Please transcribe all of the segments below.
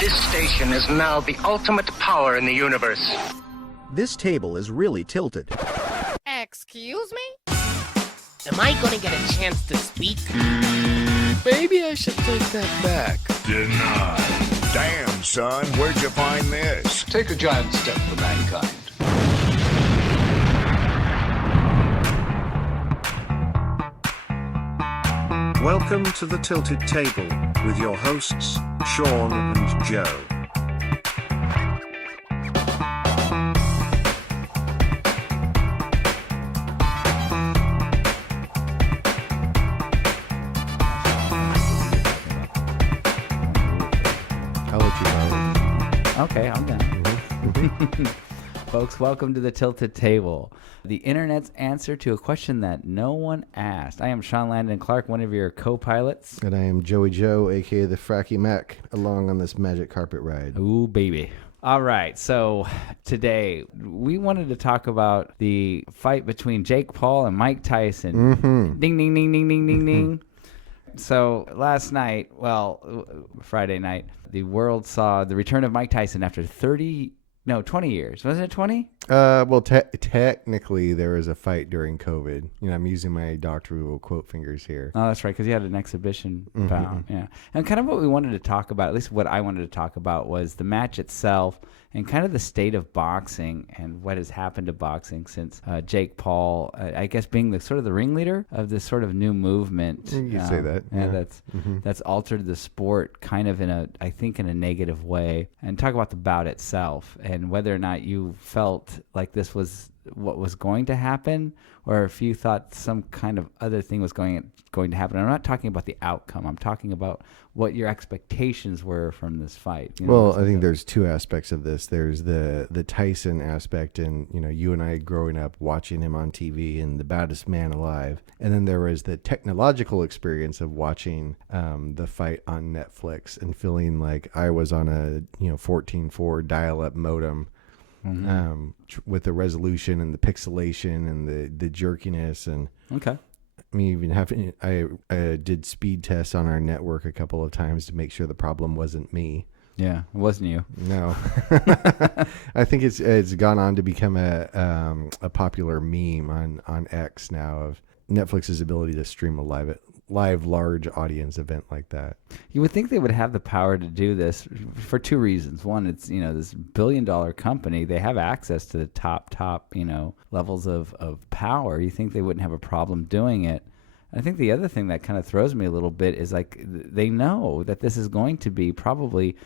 This station is now the ultimate power in the universe. This table is really tilted. Excuse me? Am I gonna get a chance to speak? Maybe I should take that back. Denied. Damn, son, where'd you find this? Take a giant step for mankind. Welcome to the Tilted Table with your hosts, Sean and Joe. I'll let you know. Okay, I'm done. Folks, welcome to the Tilted Table, the internet's answer to a question that no one asked. I am Sean Landon Clark, one of your co-pilots. And I am Joey Joe, a.k.a. the Fracky Mac, along on this magic carpet ride. Ooh, baby. All right, so today we wanted to talk about the fight between Jake Paul and Mike Tyson. Mm-hmm. Ding, ding, ding, ding, ding, ding, ding. So last night, Friday night, the world saw the return of Mike Tyson after 20 years. Wasn't it 20? Well, technically, there was a fight during COVID. You know, I'm using my doctoral quote fingers here. Oh, that's right, because he had an exhibition bout. Yeah. And kind of what we wanted to talk about, at least what I wanted to talk about, was the match itself and kind of the state of boxing and what has happened to boxing since Jake Paul, I guess, being the sort of the ringleader of this sort of new movement. You can say that. Yeah, that's altered the sport kind of in a negative way. And talk about the bout itself and whether or not you felt like this was what was going to happen, or if you thought some kind of other thing was going to happen. I'm not talking about the outcome. I'm talking about what your expectations were from this fight. You know, well, I think there's two aspects of this. There's the Tyson aspect, and you and I growing up watching him on TV and the baddest man alive, and then there was the technological experience of watching the fight on Netflix and feeling like I was on a 14.4 dial-up modem. Mm-hmm. With the resolution and the pixelation and the jerkiness and okay. I mean, even I did speed tests on our network a couple of times to make sure the problem wasn't me. Yeah, it wasn't you. No, I think it's gone on to become a popular meme on X now of Netflix's ability to stream a live large audience event like that. You would think they would have the power to do this for two reasons. One, it's this billion-dollar company. They have access to the top levels of power. You think they wouldn't have a problem doing it. I think the other thing that kind of throws me a little bit is like they know that this is going to be probably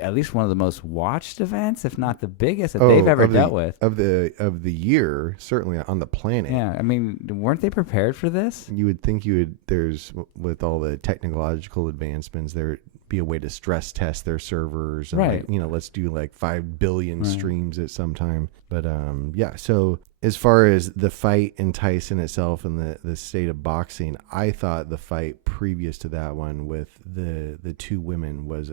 at least one of the most watched events, if not the biggest that they've ever dealt with of the year, certainly on the planet. Yeah, I mean, weren't they prepared for this? You would think there's with all the technological advancements, there'd be a way to stress test their servers, and right? Let's do like 5 billion streams at some time. But yeah, so as far as the fight in Tyson itself and the state of boxing, I thought the fight previous to that one with the two women was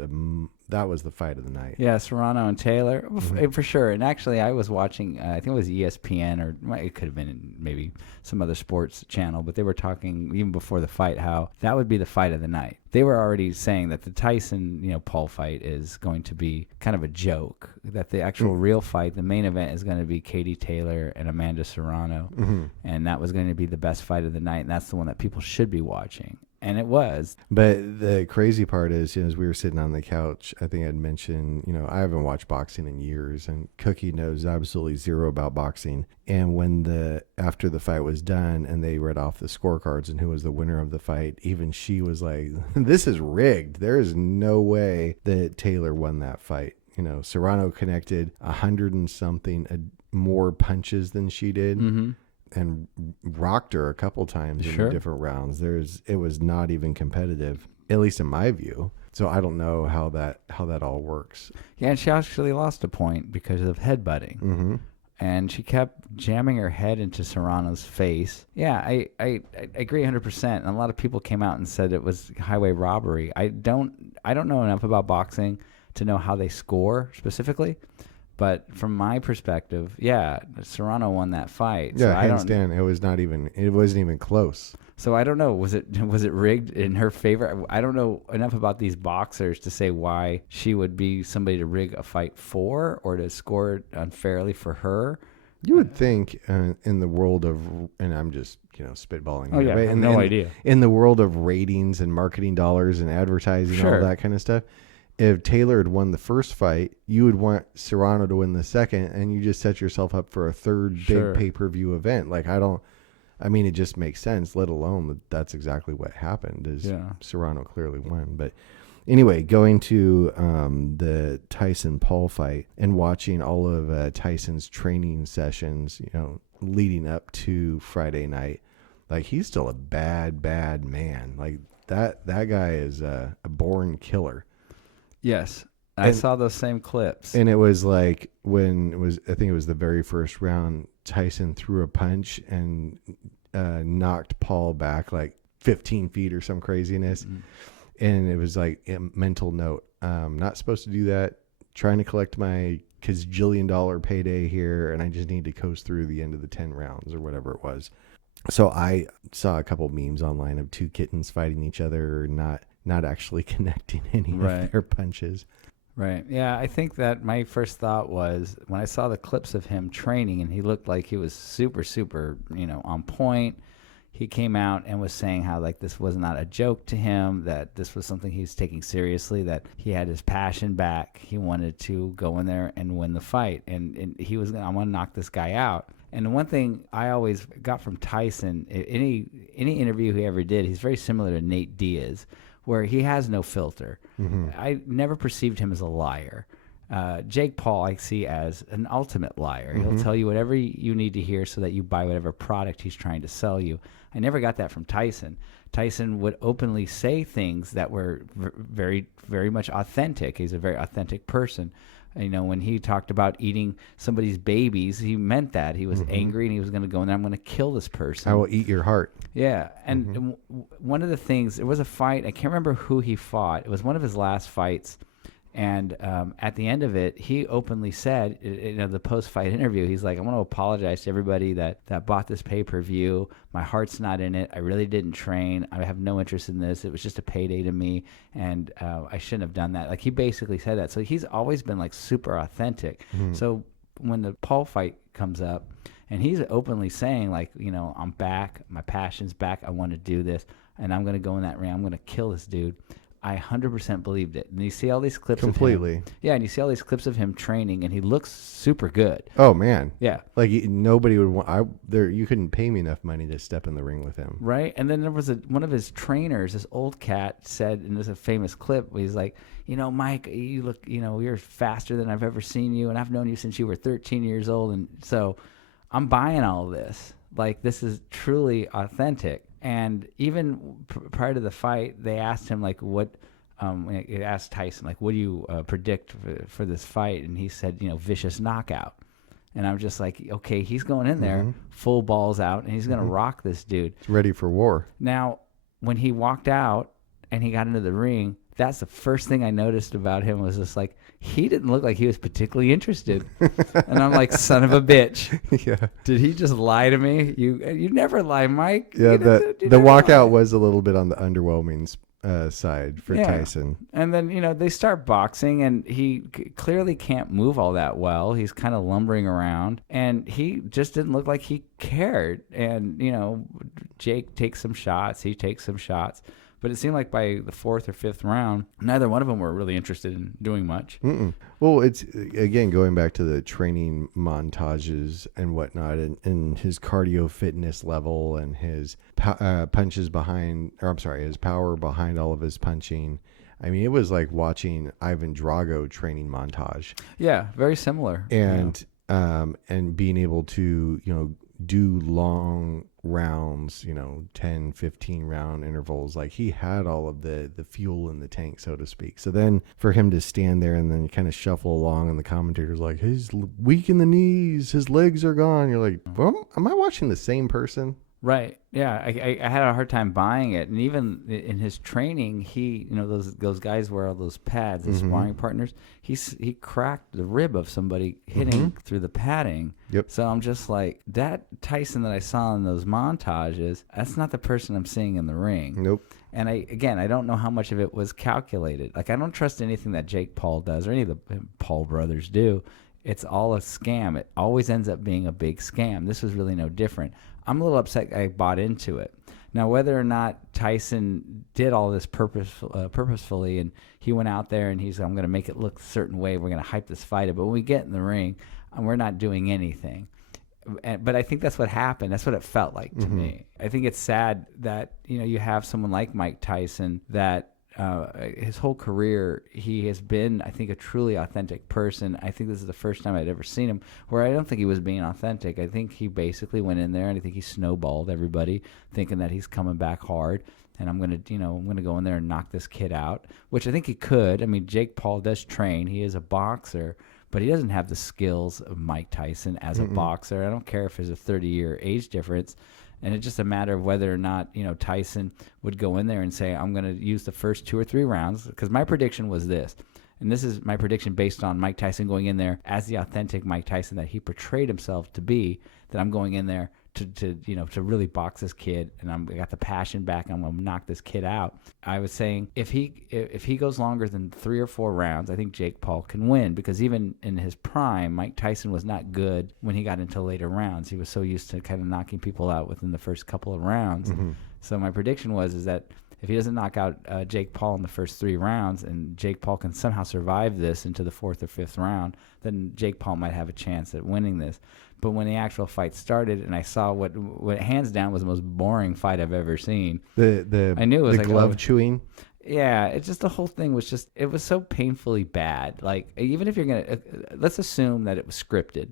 that was the fight of the night. Yeah, Serrano and Taylor, for sure. And actually, I was watching, I think it was ESPN, or it could have been maybe some other sports channel, but they were talking even before the fight how that would be the fight of the night. They were already saying that the Tyson, Paul fight is going to be kind of a joke, that the actual real fight, the main event, is going to be Katie Taylor and Amanda Serrano, and that was going to be the best fight of the night, and that's the one that people should be watching. And it was. But the crazy part is, as we were sitting on the couch, I think I'd mentioned, I haven't watched boxing in years, and Cookie knows absolutely zero about boxing. And when after the fight was done and they read off the scorecards and who was the winner of the fight, even she was like, this is rigged. There is no way that Taylor won that fight. Serrano connected 100 and something more punches than she did. Mm-hmm. And rocked her a couple times in the different rounds. It was not even competitive, at least in my view. So I don't know how that all works. Yeah, and she actually lost a point because of headbutting. Mm-hmm. And she kept jamming her head into Serrano's face. Yeah, I agree 100%. And a lot of people came out and said it was highway robbery. I don't know enough about boxing to know how they score specifically. But from my perspective, yeah, Serrano won that fight. Yeah, so hands down. It wasn't even close. So I don't know. Was it rigged in her favor? I don't know enough about these boxers to say why she would be somebody to rig a fight for or to score it unfairly for her. You would think in the world of, and I'm just spitballing. Oh here, yeah, but I have no idea. In the world of ratings and marketing dollars and advertising, all that kind of stuff. If Taylor had won the first fight, you would want Serrano to win the second, and you just set yourself up for a third big pay-per-view event. Like it just makes sense, let alone that's exactly what happened is Serrano clearly won. But anyway, going to the Tyson-Paul fight and watching all of Tyson's training sessions, leading up to Friday night, like he's still a bad man. Like that guy is a born killer. Yes, I saw those same clips. And it was like I think it was the very first round, Tyson threw a punch and knocked Paul back like 15 feet or some craziness. Mm-hmm. And it was like a mental note. Not supposed to do that. Trying to collect my $1,000,000,000 payday here, and I just need to coast through the end of the 10 rounds or whatever it was. So I saw a couple memes online of two kittens fighting each other, not actually connecting any of their punches. Right. Yeah, I think that my first thought was when I saw the clips of him training and he looked like he was super, super, on point. He came out and was saying how like this was not a joke to him, that this was something he was taking seriously, that he had his passion back. He wanted to go in there and win the fight. And he was I want to knock this guy out. And the one thing I always got from Tyson, any interview he ever did, he's very similar to Nate Diaz, where he has no filter. Mm-hmm. I never perceived him as a liar. Jake Paul I see as an ultimate liar. Mm-hmm. He'll tell you whatever you need to hear so that you buy whatever product he's trying to sell you. I never got that from Tyson. Tyson would openly say things that were very, very much authentic. He's a very authentic person. When he talked about eating somebody's babies, he meant that. He was angry and he was going to go in there, I'm going to kill this person. I will eat your heart. Yeah. And one of the things, there was a fight, I can't remember who he fought. It was one of his last fights. And at the end of it, he openly said, the post-fight interview, he's like, I want to apologize to everybody that bought this pay-per-view. My heart's not in it. I really didn't train. I have no interest in this. It was just a payday to me, and I shouldn't have done that. Like, he basically said that. So he's always been, like, super authentic. Mm-hmm. So when the Paul fight comes up, and he's openly saying, like, I'm back. My passion's back. I want to do this, and I'm going to go in that ring. I'm going to kill this dude. I 100% believed it. And you see all these clips completely. Of him. Yeah, and you see all these clips of him training, and he looks super good. Oh, man. Yeah. Like, nobody would want... you couldn't pay me enough money to step in the ring with him. Right? And then there was one of his trainers, this old cat, said, and there's a famous clip where he's like, Mike, you look, you're faster than I've ever seen you, and I've known you since you were 13 years old, and so I'm buying all of this. Like, this is truly authentic. And even prior to the fight, they asked him, like, what, it asked Tyson, like, what do you predict for this fight? And he said, vicious knockout. And I'm just like, okay, he's going in there, full balls out, and he's going to rock this dude. He's ready for war. Now, when he walked out and he got into the ring, that's the first thing I noticed about him was just like, he didn't look like he was particularly interested. And I'm like, son of a bitch. Yeah. Did he just lie to me? You never lie, Mike. Yeah, the walkout was a little bit on the underwhelming side for Tyson. And then, they start boxing, and he clearly can't move all that well. He's kind of lumbering around, and he just didn't look like he cared. And, Jake takes some shots. He takes some shots. But it seemed like by the fourth or fifth round, neither one of them were really interested in doing much. Mm-mm. Well, it's, again, going back to the training montages and whatnot, and his cardio fitness level and his punches behind, his power behind all of his punching. I mean, it was like watching Ivan Drago training montage. Yeah, very similar. And being able to, do long rounds, 10, 15 round intervals. Like, he had all of the fuel in the tank, so to speak. So then for him to stand there and then kind of shuffle along, and the commentator's like, he's weak in the knees, his legs are gone. You're like, well, am I watching the same person? Right. Yeah. I had a hard time buying it. And even in his training, he, those guys wear all those pads, the sparring partners. He cracked the rib of somebody hitting through the padding. Yep. So I'm just like, that Tyson that I saw in those montages, that's not the person I'm seeing in the ring. Nope. And I don't know how much of it was calculated. Like, I don't trust anything that Jake Paul does or any of the Paul brothers do. It's all a scam. It always ends up being a big scam. This was really no different. I'm a little upset I bought into it. Now, whether or not Tyson did all this purposefully, and he went out there and he's, I'm going to make it look a certain way, we're going to hype this fight up, but when we get in the ring, we're not doing anything. But I think that's what happened. That's what it felt like to me. I think it's sad that, you have someone like Mike Tyson that his whole career, he has been, I think, a truly authentic person. I think this is the first time I'd ever seen him where I don't think he was being authentic. I think he basically went in there and I think he snowballed everybody thinking that he's coming back hard. And I'm going to go in there and knock this kid out, which I think he could. I mean, Jake Paul does train. He is a boxer, but he doesn't have the skills of Mike Tyson as a boxer. I don't care if there's a 30-year age difference. And it's just a matter of whether or not, Tyson would go in there and say, I'm going to use the first 2 or 3 rounds. Because my prediction was this. And this is my prediction based on Mike Tyson going in there as the authentic Mike Tyson that he portrayed himself to be, that I'm going in there to really box this kid, and I got the passion back. I'm gonna knock this kid out. I was saying if he goes longer than 3 or 4 rounds, I think Jake Paul can win, because even in his prime, Mike Tyson was not good when he got into later rounds. He was so used to kind of knocking people out within the first couple of rounds. So my prediction is that if he doesn't knock out Jake Paul in the first 3 rounds, and Jake Paul can somehow survive this into the 4th or 5th round, then Jake Paul might have a chance at winning this. But when the actual fight started, and I saw what hands down was the most boring fight I've ever seen. I knew it was like glove chewing. Yeah, it's just, the whole thing was just, it was so painfully bad. Like, even if you're gonna, let's assume that it was scripted,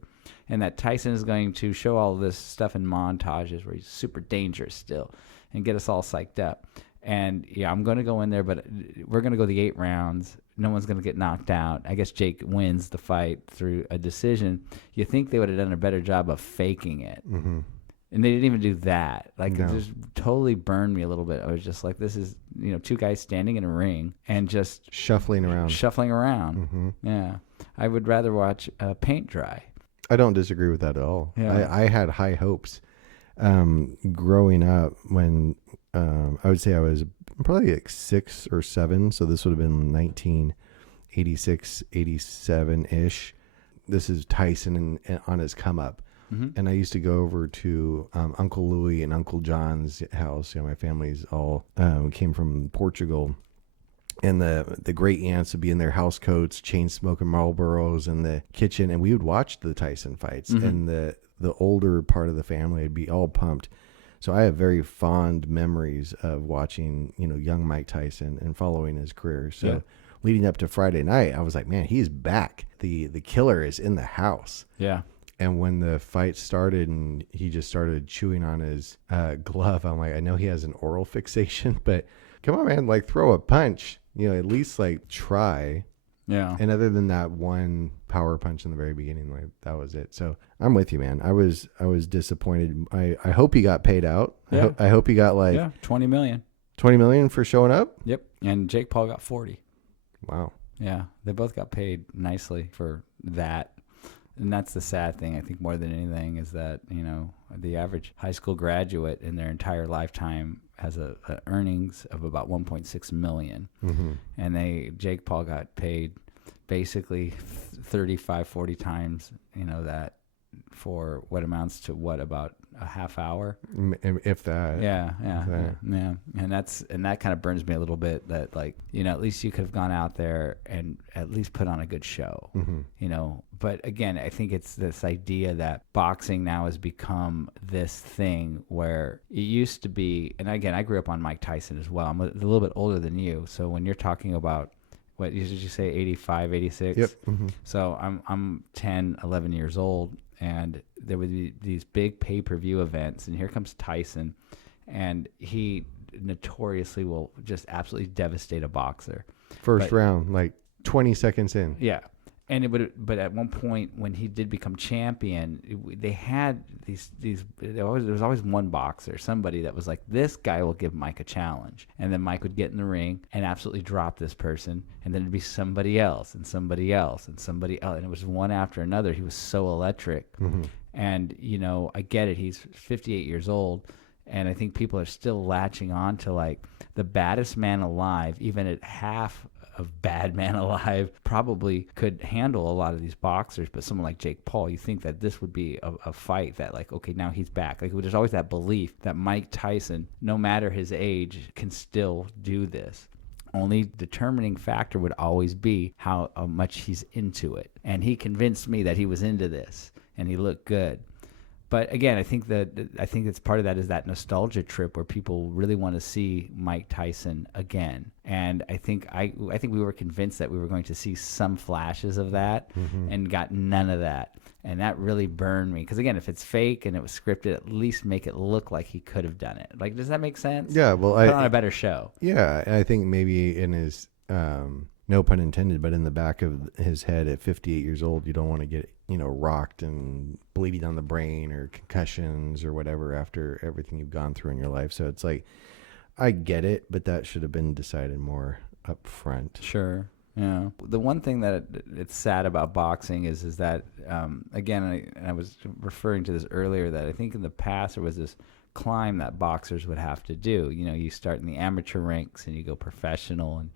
and that Tyson is going to show all this stuff in montages where he's super dangerous still, and get us all psyched up. And yeah, I'm going to go in there, but we're going to go the 8 rounds. No one's going to get knocked out. I guess Jake wins the fight through a decision. You think they would have done a better job of faking it. And they didn't even do that. Like, It just totally burned me a little bit. I was just like, this is, 2 guys standing in a ring and just shuffling around. Yeah. I would rather watch paint dry. I don't disagree with that at all. Yeah. I had high hopes growing up when I would say I was probably like 6 or 7. So this would have been 1986, 87-ish. This is Tyson and on his come up. And I used to go over to Uncle Louie and Uncle John's house. My family's all came from Portugal. And the great aunts would be in their house coats, chain smoking Marlboros in the kitchen. And we would watch the Tyson fights. And the older part of the family would be all pumped. So I have very fond memories of watching, young Mike Tyson and following his career. So leading up to Friday night, I was like, man, he's back. The killer is in the house. Yeah. And when the fight started and he just started chewing on his glove, I'm like, I know he has an oral fixation, but come on, man, like throw a punch, at least like try. Yeah. And other than that one power punch in the very beginning, like that was it. So I'm with you, man. I was disappointed. I hope he got paid out. Yeah. I hope he got like $20 million. $20 million for showing up. Yep. And Jake Paul got 40. Wow. Yeah. They both got paid nicely for that. And that's the sad thing, I think, more than anything, is that, the average high school graduate in their entire lifetime has a earnings of about 1.6 million. And Jake Paul got paid basically 35, 40 times, that, for what amounts to about a half hour, if that. Yeah. And that kind of burns me a little bit, that, like, at least you could have gone out there and at least put on a good show. But again, I think it's this idea that boxing now has become this thing where it used to be, and again, I grew up on Mike Tyson as well. I'm a little bit older than you, so when you're talking about, what did you say, 85, 86? Yep. So I'm 10, 11 years old, and there would be these big pay-per-view events, and here comes Tyson, and he notoriously will just absolutely devastate a boxer. First round, like 20 seconds in. Yeah. And it would, but at one point when he did become champion, they had there was always one boxer, somebody that was like, this guy will give Mike a challenge, and then Mike would get in the ring and absolutely drop this person, and then it'd be somebody else and somebody else and somebody else, and it was one after another. He was so electric, and I get it. He's 58 years old, and I think people are still latching on to like the baddest man alive, even at half of bad man alive, probably could handle a lot of these boxers. But someone like Jake Paul, you think that this would be a fight that like, okay, now he's back. Like there's always that belief that Mike Tyson, no matter his age, can still do this. Only determining factor would always be how much he's into it. And he convinced me that he was into this and he looked good. But again, I think it's part of that is that nostalgia trip where people really want to see Mike Tyson again. And I think we were convinced that we were going to see some flashes of that, and got none of that. And that really burned me. Because again, if it's fake and it was scripted, at least make it look like he could have done it. Like, does that make sense? Yeah. Well, Put on a better show. Yeah, I think maybe in his no pun intended, but in the back of his head at 58 years old, you don't want to get rocked and bleeding on the brain or concussions or whatever after everything you've gone through in your life. So it's like, I get it, but that should have been decided more up front. Sure. Yeah. The one thing that it's sad about boxing is that, again, I was referring to this earlier, that I think in the past there was this climb that boxers would have to do. You start in the amateur ranks and you go professional, and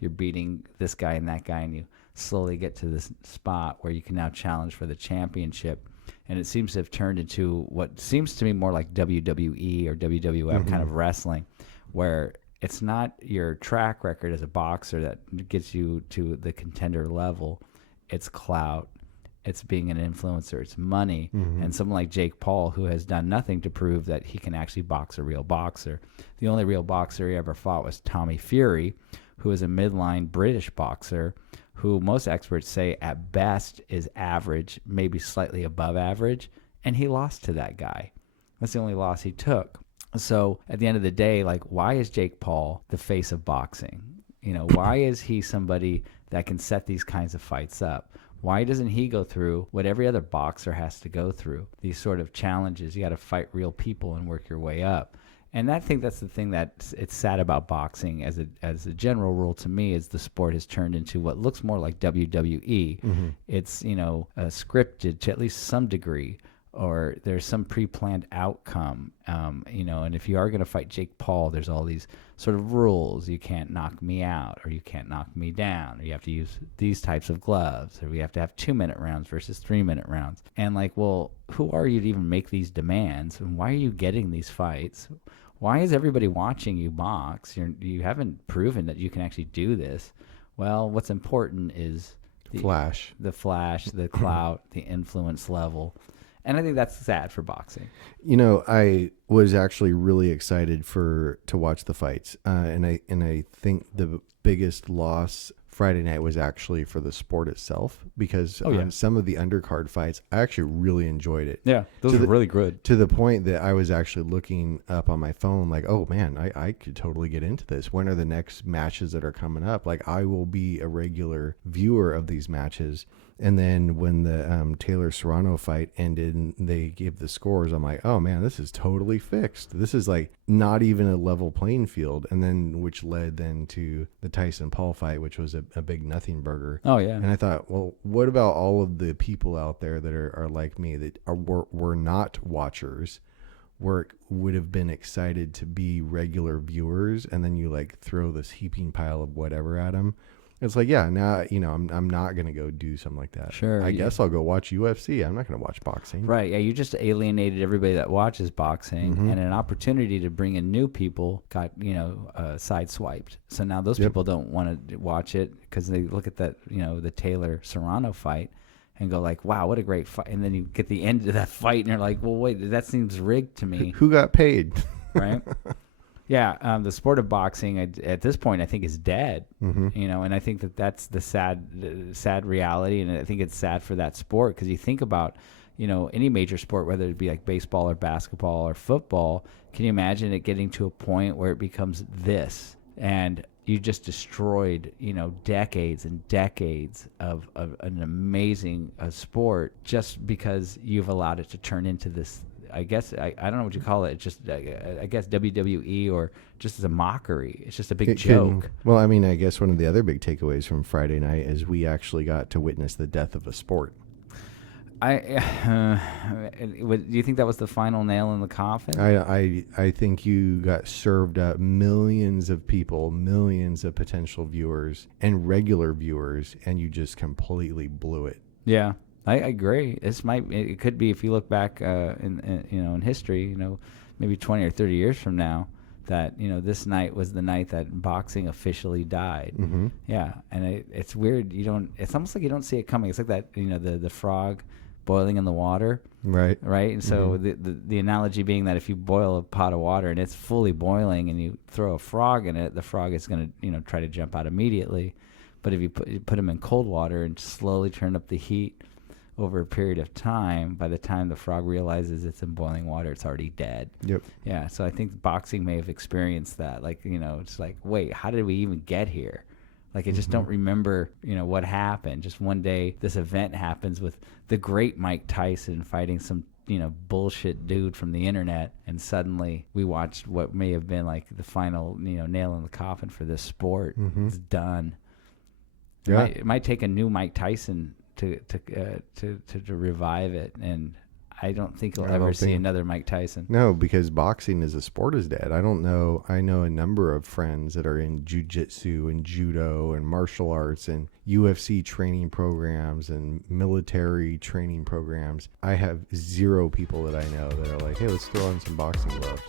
you're beating this guy and that guy, and you slowly get to this spot where you can now challenge for the championship. And it seems to have turned into what seems to me more like WWE or WWF kind of wrestling, where it's not your track record as a boxer that gets you to the contender level. It's clout. It's being an influencer. It's money. And someone like Jake Paul, who has done nothing to prove that he can actually box a real boxer. The only real boxer he ever fought was Tommy Fury, who is a midline British boxer, who most experts say at best is average, maybe slightly above average, and he lost to that guy. That's the only loss he took. So at the end of the day, like, why is Jake Paul the face of boxing? Why is he somebody that can set these kinds of fights up? Why doesn't he go through what every other boxer has to go through? These sort of challenges. You got to fight real people and work your way up. And I think that's the thing that it's sad about boxing as a general rule to me, is the sport has turned into what looks more like WWE. It's, scripted to at least some degree, or there's some pre-planned outcome, and if you are going to fight Jake Paul, there's all these sort of rules. You can't knock me out, or you can't knock me down, or you have to use these types of gloves, or we have to have 2-minute rounds versus 3-minute rounds. And like, well, who are you to even make these demands? And why are you getting these fights? Why is everybody watching you box? You haven't proven that you can actually do this. Well, what's important is the flash, the clout, the influence level. And I think that's sad for boxing. I was actually really excited to watch the fights, and I think the biggest loss Friday night was actually for the sport itself, because on some of the undercard fights, I actually really enjoyed it. Yeah, those were really good. To the point that I was actually looking up on my phone, like, oh man, I could totally get into this. When are the next matches that are coming up? Like, I will be a regular viewer of these matches. And then when the Taylor Serrano fight ended and they gave the scores, I'm like, oh man, this is totally fixed. This is like not even a level playing field. And then which led then to the Tyson Paul fight, which was a big nothing burger. Oh yeah. And I thought, well, what about all of the people out there that are like me, that were not watchers, would have been excited to be regular viewers, and then you like throw this heaping pile of whatever at them. It's like, yeah, now, I'm not going to go do something like that. Sure. I guess I'll go watch UFC. I'm not going to watch boxing. Right. Yeah. You just alienated everybody that watches boxing, and an opportunity to bring in new people got, sideswiped. So now those people don't want to watch it because they look at that, the Taylor Serrano fight and go like, wow, what a great fight. And then you get the end of that fight and you're like, well, wait, that seems rigged to me. Who got paid? Right. Yeah, the sport of boxing at this point, I think, is dead. And I think that's the sad reality, and I think it's sad for that sport, because you think about, any major sport, whether it be like baseball or basketball or football. Can you imagine it getting to a point where it becomes this? And you just destroyed, decades and decades of an amazing sport just because you've allowed it to turn into this. I guess I don't know what you call it. It's just I guess WWE or just as a mockery. It's just a big joke. Well, I mean, I guess one of the other big takeaways from Friday night is we actually got to witness the death of a sport. Do you think that was the final nail in the coffin? I think you got served up millions of people, millions of potential viewers and regular viewers, and you just completely blew it. Yeah, I agree. It could be, if you look back in history, maybe 20 or 30 years from now, that this night was the night that boxing officially died. Mm-hmm. Yeah, and it's weird. It's almost like you don't see it coming. It's like that the frog boiling in the water, right? And so the analogy being that if you boil a pot of water and it's fully boiling and you throw a frog in it, the frog is going to try to jump out immediately. But if you put him in cold water and slowly turn up the heat over a period of time, by the time the frog realizes it's in boiling water, it's already dead. Yep. Yeah. So I think boxing may have experienced that. Like, it's like, wait, how did we even get here? Like, I just don't remember, what happened. Just one day, this event happens with the great Mike Tyson fighting some, bullshit dude from the internet, and suddenly we watched what may have been like the final, nail in the coffin for this sport. Mm-hmm. It's done. Yeah. It might take a new Mike Tyson to revive it, and I don't think we'll ever see another Mike Tyson. No, because boxing as a sport is dead. I don't know. I know a number of friends that are in jiu-jitsu and judo and martial arts and UFC training programs and military training programs. I have zero people that I know that are like, hey, let's throw on some boxing gloves.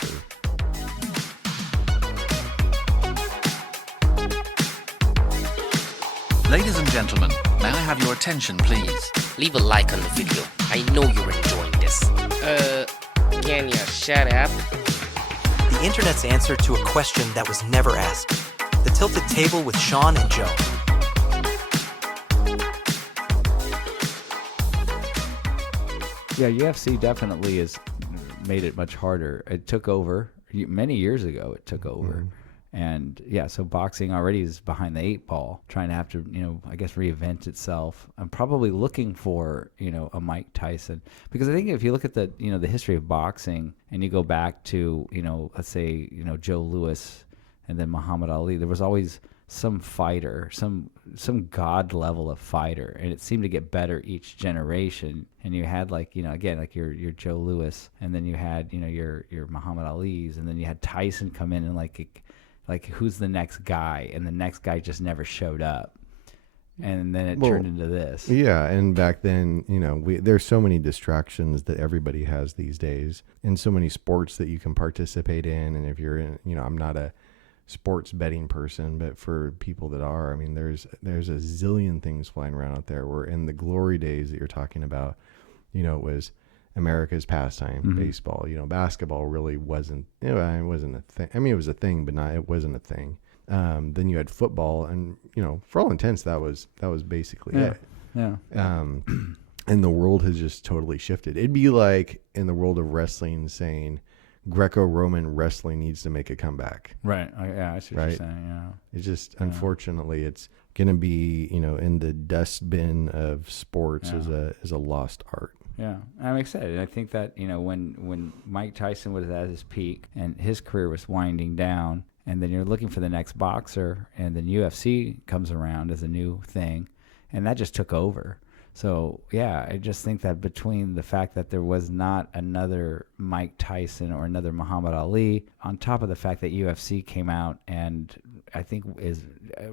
Ladies and gentlemen, may I have your attention, please? Leave a like on the video. I know you're enjoying this. Can you shut up? The internet's answer to a question that was never asked. The Tilted Table with Sean and Joe. Yeah, UFC definitely has made it much harder. It took over many years ago. It took over. Mm-hmm. And yeah, so boxing already is behind the 8 ball, trying to have to, I guess, reinvent itself. I'm probably looking for, a Mike Tyson, because I think if you look at the, the history of boxing and you go back to, let's say, Joe Louis and then Muhammad Ali, there was always some fighter, some god level of fighter, and it seemed to get better each generation. And you had again, like your Joe Louis, and then you had, your Muhammad Ali's, and then you had Tyson come in and like who's the next guy, and the next guy just never showed up, and then it turned into this. Yeah, and back then, there's so many distractions that everybody has these days, and so many sports that you can participate in. And if you're in, I'm not a sports betting person, but for people that are, I mean, there's a zillion things flying around out there. Where in the glory days that you're talking about, it was America's pastime, Mm-hmm. baseball. Basketball really wasn't. It wasn't a thing. I mean, it was a thing, but it wasn't a thing. Then you had football, and for all intents, that was basically it. Yeah. And the world has just totally shifted. It'd be like in the world of wrestling saying Greco-Roman wrestling needs to make a comeback. Right. I see what you're saying. Yeah. It's just unfortunately it's going to be in the dustbin of sports as a lost art. Yeah, I'm excited. I think that, when Mike Tyson was at his peak and his career was winding down, and then you're looking for the next boxer, and then UFC comes around as a new thing, and that just took over. So, yeah, I just think that between the fact that there was not another Mike Tyson or another Muhammad Ali, on top of the fact that UFC came out and I think is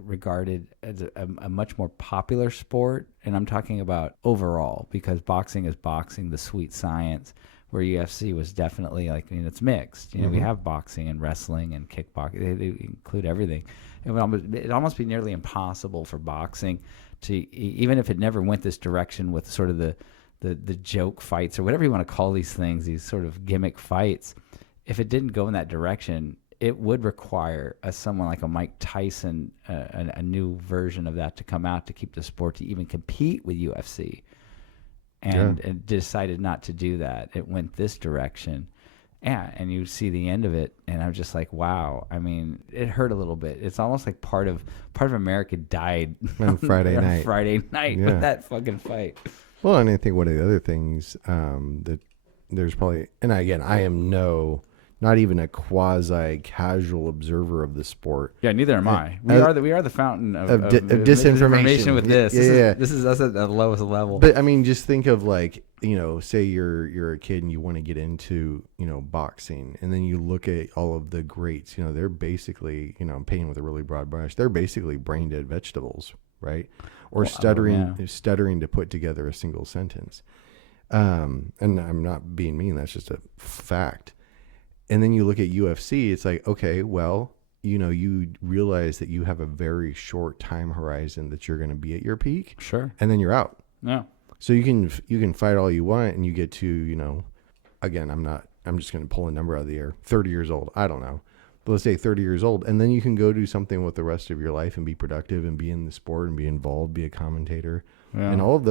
regarded as a much more popular sport, and I'm talking about overall, because boxing is boxing, the sweet science, where UFC was definitely it's mixed. We have boxing and wrestling and kickboxing. They include everything. It'd almost be nearly impossible for boxing to, even if it never went this direction with sort of the joke fights or whatever you want to call these things, these sort of gimmick fights, if it didn't go in that direction, it would require someone like a Mike Tyson, a new version of that to come out to keep the sport to even compete with UFC. And decided not to do that. It went this direction. Yeah, and you see the end of it, and I'm just like, wow. I mean, it hurt a little bit. It's almost like part of America died on Friday night. Friday night with that fucking fight. Well, and I think one of the other things that there's probably, and again, I am not even a quasi-casual observer of the sport. Yeah, neither am I. We are the fountain of disinformation with this. Yeah. This is us at the lowest level. But I mean, just think of like, say you're a kid and you want to get into, boxing, and then you look at all of the greats, they're basically, I'm painting with a really broad brush. They're basically brain dead vegetables, right? Or stuttering to put together a single sentence. And I'm not being mean. That's just a fact. And then you look at UFC, it's like, okay, well, you realize that you have a very short time horizon that you're going to be at your peak. Sure. And then you're out. Yeah. So you can fight all you want, and you get to, again, I'm just going to pull a number out of the air, 30 years old. I don't know. But let's say 30 years old. And then you can go do something with the rest of your life and be productive and be in the sport and be involved, be a commentator. Yeah. And all of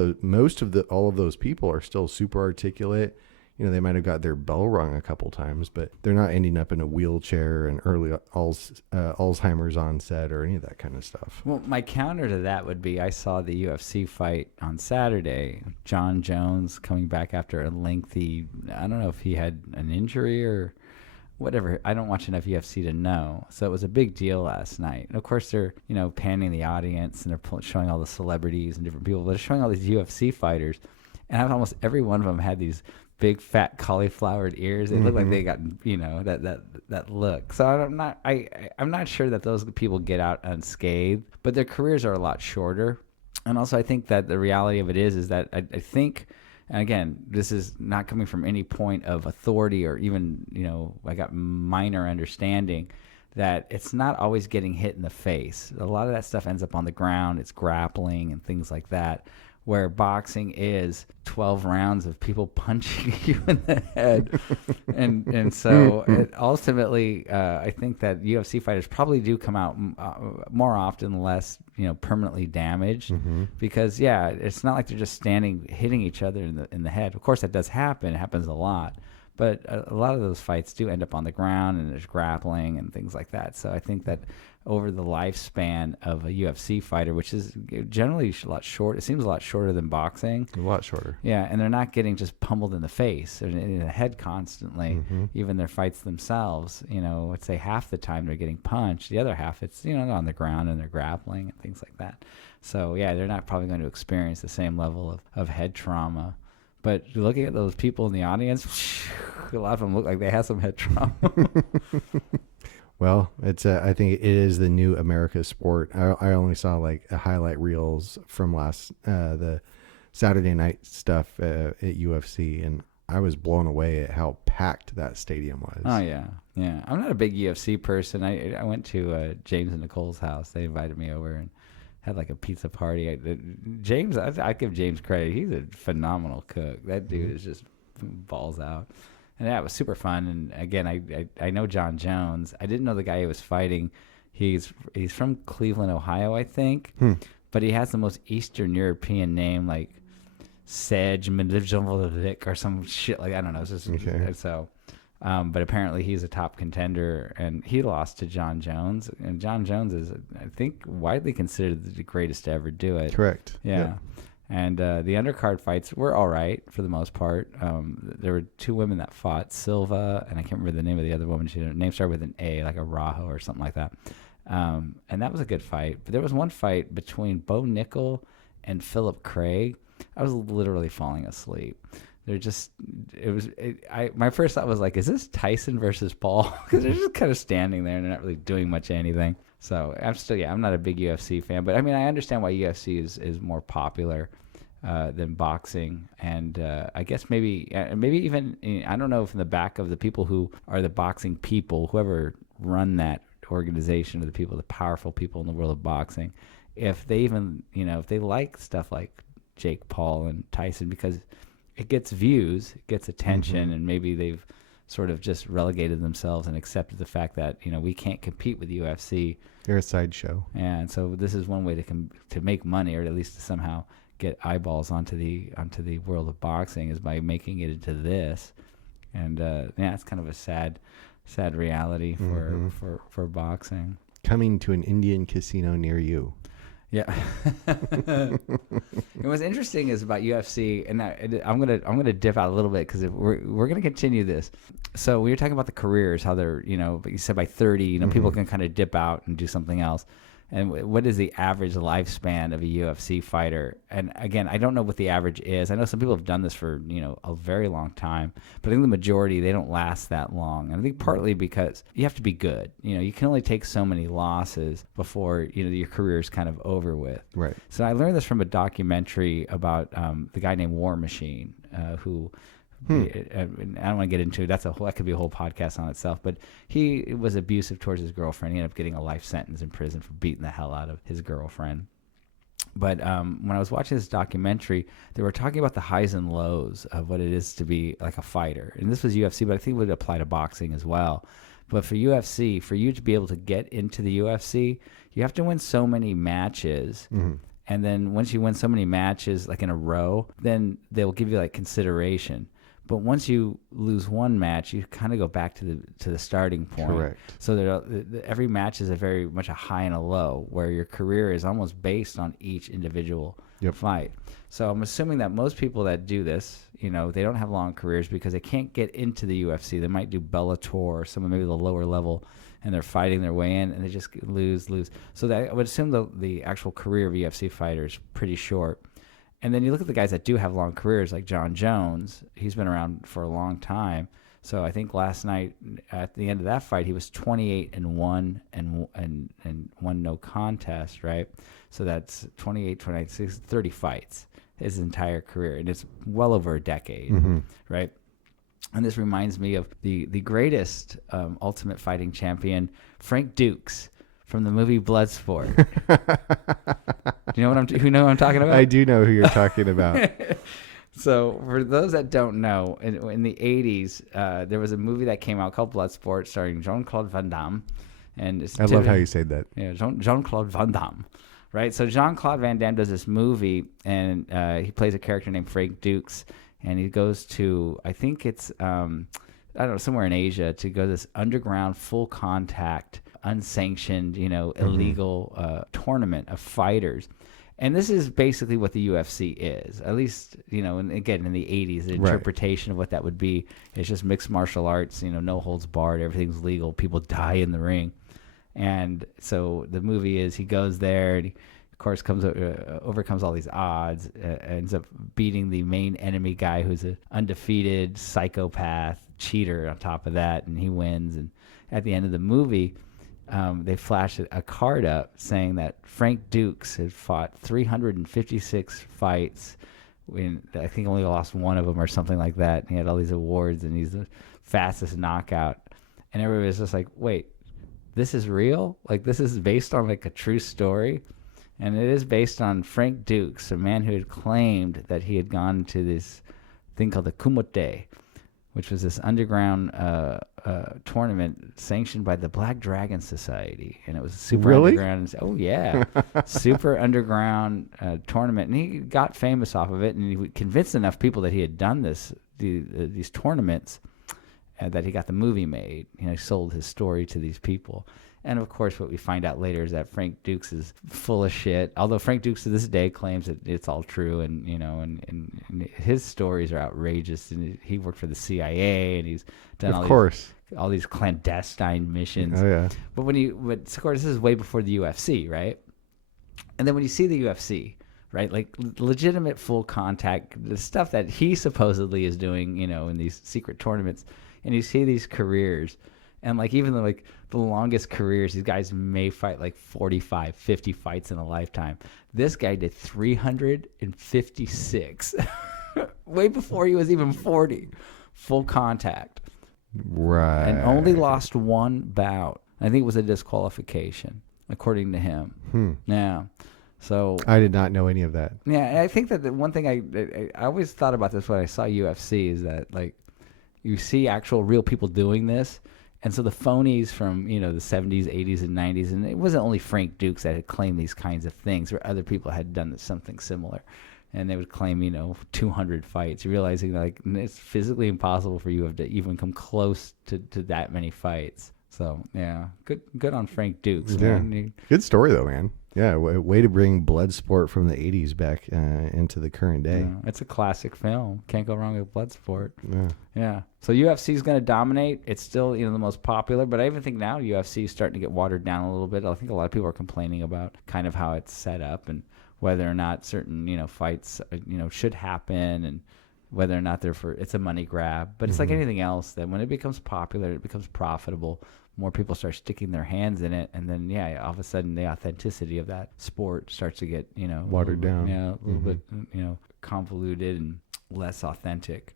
those people are still super articulate. They might have got their bell rung a couple times, but they're not ending up in a wheelchair and early Alzheimer's onset or any of that kind of stuff. Well, my counter to that would be I saw the UFC fight on Saturday. John Jones coming back after a lengthy, I don't know if he had an injury or whatever. I don't watch enough UFC to know. So it was a big deal last night. And of course, they're, panning the audience and they're showing all the celebrities and different people, but they're showing all these UFC fighters. And almost every one of them had these big fat cauliflowered ears. They look like they got that look. So I'm not sure that those people get out unscathed, but their careers are a lot shorter. And also I think that the reality of it is that I think, and again, this is not coming from any point of authority or even I got minor understanding, that it's not always getting hit in the face. A lot of that stuff ends up on the ground. It's grappling and things like that, where boxing is 12 rounds of people punching you in the head. and so ultimately, I think that UFC fighters probably do come out more often less, permanently damaged, because, it's not like they're just standing hitting each other in the head. Of course, that does happen. It happens a lot. But a lot of those fights do end up on the ground, and there's grappling and things like that. So I think that over the lifespan of a UFC fighter, which is generally a lot short, it seems a lot shorter than boxing. A lot shorter. Yeah, and they're not getting just pummeled in the face or in the head constantly. Even their fights themselves, let's say half the time they're getting punched. The other half, it's, on the ground and they're grappling and things like that. So, they're not probably going to experience the same level of head trauma. But looking at those people in the audience, a lot of them look like they have some head trauma. Well, it's I think it is the new America sport. I only saw like highlight reels from the Saturday night stuff at UFC, and I was blown away at how packed that stadium was. Oh yeah. I'm not a big UFC person. I went to James and Nicole's house. They invited me over and had like a pizza party. James, I give James credit. He's a phenomenal cook. That dude is just balls out. And it was super fun. And again, I know John Jones. I didn't know the guy he was fighting. He's from Cleveland, Ohio, I think. But he has the most Eastern European name, like Sedge Medivjovic or some shit like, I don't know. It's just, so. But apparently he's a top contender, and he lost to John Jones. And John Jones is, I think, widely considered the greatest to ever do it. Correct. Yeah. And the undercard fights were all right for the most part. There were two women that fought, Silva, and I can't remember the name of the other woman. Her name started with an A, like a Rajo or something like that. And that was a good fight. But there was one fight between Bo Nickel and Philip Craig. I was literally falling asleep. My first thought was like, is this Tyson versus Paul? Because they're just kind of standing there and they're not really doing much of anything. So I'm not a big UFC fan, but I mean, I understand why UFC is more popular than boxing. And I guess maybe even, I don't know if in the back of the people who are the boxing people, whoever run that organization, or the powerful people in the world of boxing, if they even, if they like stuff like Jake Paul and Tyson, because it gets views, it gets attention, and maybe they've sort of just relegated themselves and accepted the fact that, we can't compete with the UFC. They're a sideshow. And so this is one way to make money, or at least to somehow get eyeballs onto the world of boxing, is by making it into this. And yeah, it's kind of a sad reality for boxing. Coming to an Indian casino near you. Yeah. And what's interesting is about UFC, and I'm gonna dip out a little bit because we're gonna continue this. So we were talking about the careers, how they're, but you said by 30, people can kind of dip out and do something else. And what is the average lifespan of a UFC fighter? And again, I don't know what the average is. I know some people have done this for, a very long time, but I think the majority, they don't last that long. And I think partly because you have to be good. You can only take so many losses before, your career is kind of over with. Right. So I learned this from a documentary about the guy named War Machine, who... I don't want to get into it. That could be a whole podcast on itself. But he was abusive towards his girlfriend. He ended up getting a life sentence in prison for beating the hell out of his girlfriend. But when I was watching this documentary, they were talking about the highs and lows of what it is to be like a fighter. And this was UFC, but I think it would apply to boxing as well. But for UFC, for you to be able to get into the UFC, you have to win so many matches. And then once you win so many matches, like in a row, then they'll give you like consideration. But once you lose one match, you kind of go back to the starting point. Correct. So every match is very much a high and a low, where your career is almost based on each individual fight. So I'm assuming that most people that do this, they don't have long careers because they can't get into the UFC. They might do Bellator or some maybe the lower level, and they're fighting their way in, and they just lose. So I would assume the actual career of a UFC fighter is pretty short. And then you look at the guys that do have long careers, like John Jones. He's been around for a long time. So I think last night at the end of that fight, he was 28-1 and won no contest, right? So that's 28, 26, 30 fights his entire career, and it's well over a decade, right? And this reminds me of the greatest Ultimate Fighting champion, Frank Dukes, from the movie Bloodsport. Do you know who I'm talking about? I do know who you're talking about. So for those that don't know, in the 80s, there was a movie that came out called Bloodsport starring Jean-Claude Van Damme. And I love how you say that. Yeah, Jean-Claude Van Damme. Right? So Jean-Claude Van Damme does this movie, and he plays a character named Frank Dukes, and he goes to, I think it's, I don't know, somewhere in Asia, to go to this underground full contact unsanctioned, illegal tournament of fighters. And this is basically what the UFC is. At least, and again, in the 80s, the interpretation of what that would be is just mixed martial arts, no holds barred, everything's legal, people die in the ring. And so the movie is he goes there and he, of course, overcomes all these odds, ends up beating the main enemy guy who's an undefeated psychopath, cheater on top of that, and he wins. And at the end of the movie, they flashed a card up saying that Frank Dukes had fought 356 fights. I think only lost one of them or something like that. And he had all these awards, and he's the fastest knockout. And everybody was just like, wait, this is real? Like, this is based on like a true story? And it is based on Frank Dukes, a man who had claimed that he had gone to this thing called the Kumite, which was this underground tournament sanctioned by the Black Dragon Society, and it was super underground. Oh yeah, super underground tournament, and he got famous off of it, and he convinced enough people that he had done these tournaments, that he got the movie made. He sold his story to these people. And of course, what we find out later is that Frank Dukes is full of shit. Although Frank Dukes to this day claims that it's all true, and and his stories are outrageous. And he worked for the CIA, and he's done all these clandestine missions. Oh yeah. But of course, this is way before the UFC, right? And then when you see the UFC, right, like legitimate full contact, the stuff that he supposedly is doing, in these secret tournaments, and you see these careers. And like even the longest careers, these guys may fight like 45, 50 fights in a lifetime. This guy did 356, way before he was even 40, full contact. Right. And only lost one bout. I think it was a disqualification, according to him. Yeah. So I did not know any of that. Yeah, and I think that the one thing I always thought about this when I saw UFC is that like you see actual real people doing this. And so the phonies from, the 70s, 80s, and 90s, and it wasn't only Frank Dukes that had claimed these kinds of things, where other people had done something similar. and they would claim 200 fights, realizing like it's physically impossible for you to even come close to that many fights. So yeah, good on Frank Dukes. Yeah. Man. Good story though, man. Yeah, way to bring blood sport from the 80s back into the current day. Yeah, it's a classic film. Can't go wrong with Bloodsport. Yeah. Yeah. So UFC is going to dominate. It's still the most popular, but I even think now UFC is starting to get watered down a little bit. I think a lot of people are complaining about kind of how it's set up and whether or not certain fights should happen and whether or not it's a money grab. But it's like anything else that when it becomes popular, it becomes profitable. More people start sticking their hands in it, and then all of a sudden the authenticity of that sport starts to get watered down. Yeah, a little bit convoluted and less authentic.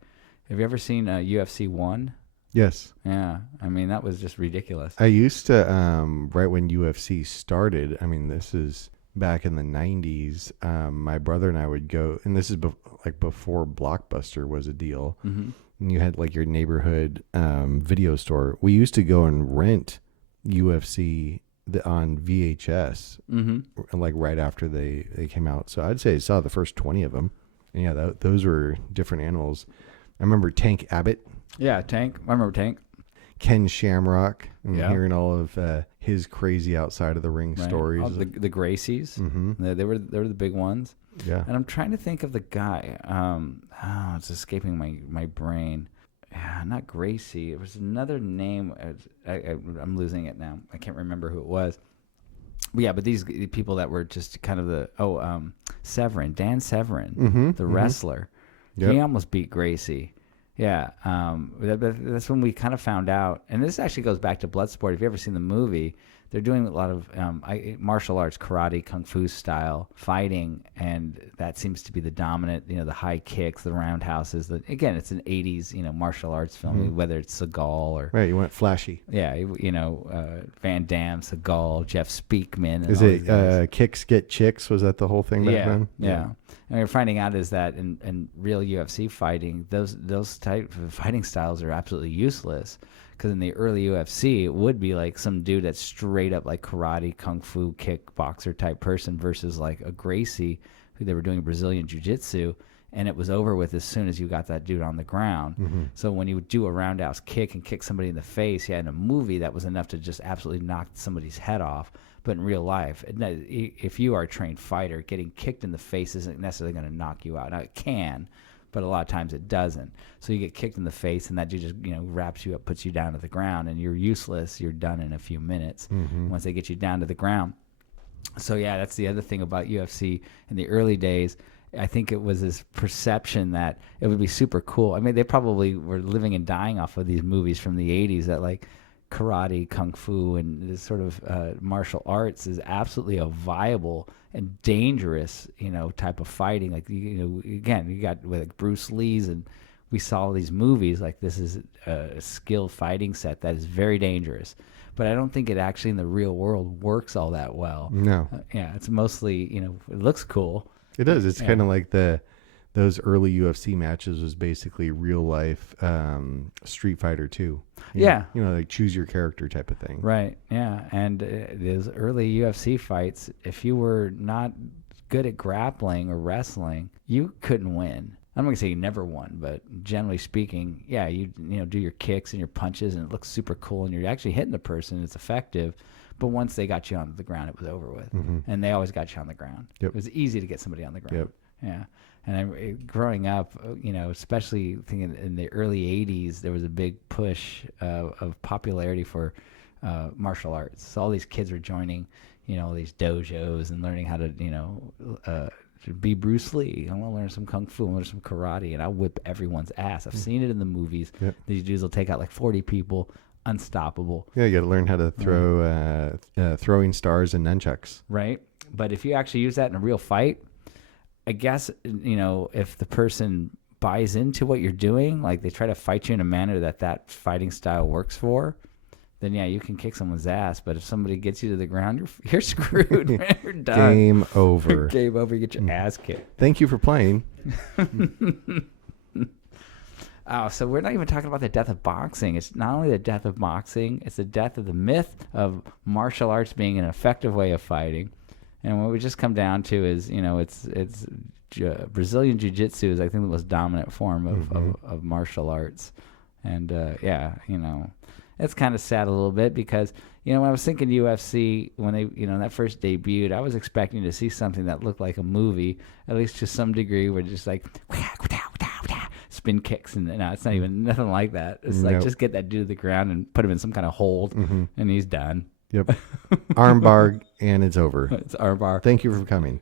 Have you ever seen UFC 1? Yes. Yeah, I mean that was just ridiculous. I used to right when UFC started. I mean, this is back in the 90s. My brother and I would go, and this is before Blockbuster was a deal. Mm-hmm. And you had like your neighborhood video store. We used to go and rent UFC on VHS, like right after they came out. So I'd say I saw the first 20 of them. And yeah, those were different animals. I remember Tank Abbott. Yeah, Tank. I remember Tank. Ken Shamrock. And hearing all of his crazy outside of the ring stories. Oh, the Gracies. Mm-hmm. They were the big ones. Yeah. And I'm trying to think of the guy. It's escaping my brain. Yeah, not Gracie. It was another name. I'm losing it now. I can't remember who it was. But these people that were just kind of Severin, Dan Severin, the wrestler. Yep. He almost beat Gracie. Yeah. That's when we kind of found out. And this actually goes back to Bloodsport. If you've ever seen the movie, they're doing a lot of martial arts, karate, kung fu style fighting, and that seems to be the dominant. The high kicks, the roundhouses. Again, it's an '80s martial arts film, whether it's Seagal or you went flashy. Yeah, Van Damme, Seagal, Jeff Speakman. Is it kicks get chicks? Was that the whole thing back then? Yeah. And we're finding out is that in real UFC fighting, those type of fighting styles are absolutely useless. Because in the early UFC, it would be like some dude that's straight up like karate, kung fu, kickboxer type person versus like a Gracie, who they were doing Brazilian jiu-jitsu, and it was over with as soon as you got that dude on the ground. Mm-hmm. So when you would do a roundhouse kick and kick somebody in the face, in a movie that was enough to just absolutely knock somebody's head off. But in real life, if you are a trained fighter, getting kicked in the face isn't necessarily going to knock you out. Now it can, but a lot of times it doesn't. So you get kicked in the face, and that dude just wraps you up, puts you down to the ground, and you're useless. You're done in a few minutes once they get you down to the ground. So yeah, that's the other thing about UFC in the early days. I think it was this perception that it would be super cool. I mean, they probably were living and dying off of these movies from the 80s that like karate, kung fu, and this sort of martial arts is absolutely a viable and dangerous, type of fighting. Like, again, you got with like Bruce Lee's, and we saw these movies like this is a skilled fighting set that is very dangerous. But I don't think it actually in the real world works all that well. No. It's mostly, it looks cool. It does. It's kind of like those early UFC matches was basically real life Street Fighter 2. Like choose your character type of thing. Right. Yeah. And those early UFC fights, if you were not good at grappling or wrestling, you couldn't win. I'm not gonna say you never won, but generally speaking, you do your kicks and your punches, and it looks super cool, and you're actually hitting the person. It's effective. But once they got you onto the ground, it was over with. Mm-hmm. And they always got you on the ground. Yep. It was easy to get somebody on the ground. Yep. Yeah. And growing up, especially thinking in the early 80s, there was a big push of popularity for martial arts. So all these kids were joining, these dojos and learning how to, to be Bruce Lee. I want to learn some kung fu, I want to learn some karate, and I'll whip everyone's ass. I've seen it in the movies. Yep. These dudes will take out like 40 people, unstoppable. Yeah, you got to learn how to throw throwing stars and nunchucks. Right. But if you actually use that in a real fight, I guess, if the person buys into what you're doing, like they try to fight you in a manner that fighting style works for, then you can kick someone's ass. But if somebody gets you to the ground, you're screwed. You're done. Game over. Game over. You get your ass kicked. Thank you for playing. Oh, so we're not even talking about the death of boxing. It's not only the death of boxing, it's the death of the myth of martial arts being an effective way of fighting. And what we just come down to is, it's Brazilian Jiu-Jitsu is, I think, the most dominant form of martial arts. And, it's kind of sad a little bit because, when I was thinking UFC, when they, that first debuted, I was expecting to see something that looked like a movie, at least to some degree, where just like spin kicks, and it's not even nothing like that. It's like, just get that dude to the ground and put him in some kind of hold, and he's done. Yep. Armbar, and it's over. It's armbar. Thank you for coming.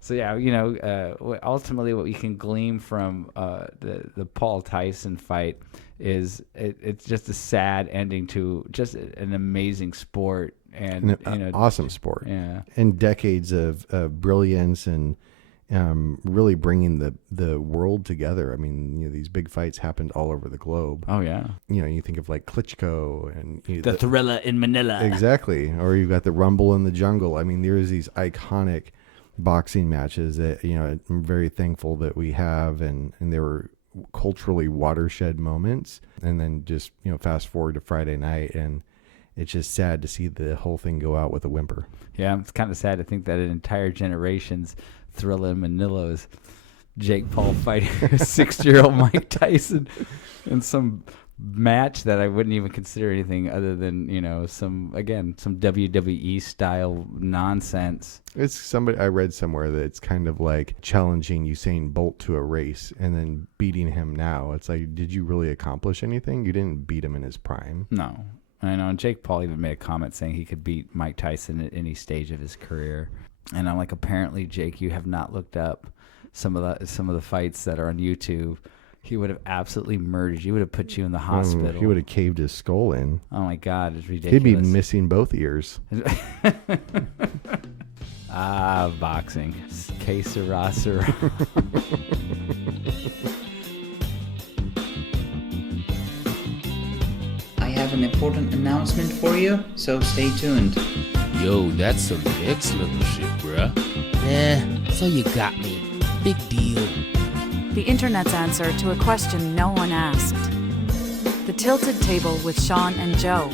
So yeah, ultimately what we can glean from the Paul Tyson fight is it's just a sad ending to just an amazing sport and an awesome sport. Yeah, and decades of brilliance and really bringing the world together. I mean, these big fights happened all over the globe. Oh yeah. You think of like Klitschko and the Thriller in Manila. Exactly. Or you've got the Rumble in the Jungle. I mean, there's these iconic boxing matches that I'm very thankful that we have, and they were culturally watershed moments. And then just fast forward to Friday night, and it's just sad to see the whole thing go out with a whimper. Yeah, it's kind of sad to think that an entire generation's Thriller in Manila is Jake Paul fighting a 6-year-old Mike Tyson in some match that I wouldn't even consider anything other than some WWE style nonsense. It's somebody I read somewhere that it's kind of like challenging Usain Bolt to a race and then beating him now. It's like, did you really accomplish anything? You didn't beat him in his prime. No, I know. And Jake Paul even made a comment saying he could beat Mike Tyson at any stage of his career. And I'm like, apparently, Jake, you have not looked up some of the fights that are on YouTube. He would have absolutely murdered you. He would have put you in the hospital. He would have caved his skull in. Oh my God, it's ridiculous. He'd be missing both ears. Boxing. Que sera, sera. I have an important announcement for you, so stay tuned. Yo, that's some next level shit, bruh. So you got me. Big deal. The internet's answer to a question no one asked. The Tilted Table with Sean and Joe.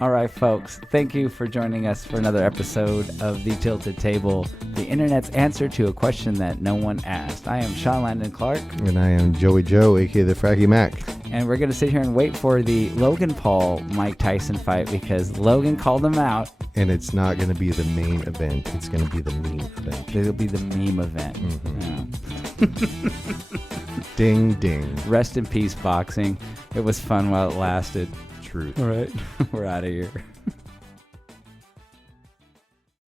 All right, folks. Thank you for joining us for another episode of The Tilted Table, the internet's answer to a question that no one asked. I am Sean Landon Clark. And I am Joey Joe, a.k.a. the Fraggy Mac. And we're going to sit here and wait for the Logan Paul Mike Tyson fight because Logan called him out. And it's not going to be the main event. It's going to be the meme event. It'll be the meme event. Mm-hmm. Ding, ding. Rest in peace, boxing. It was fun while it lasted. Truth. All right. We're out of here.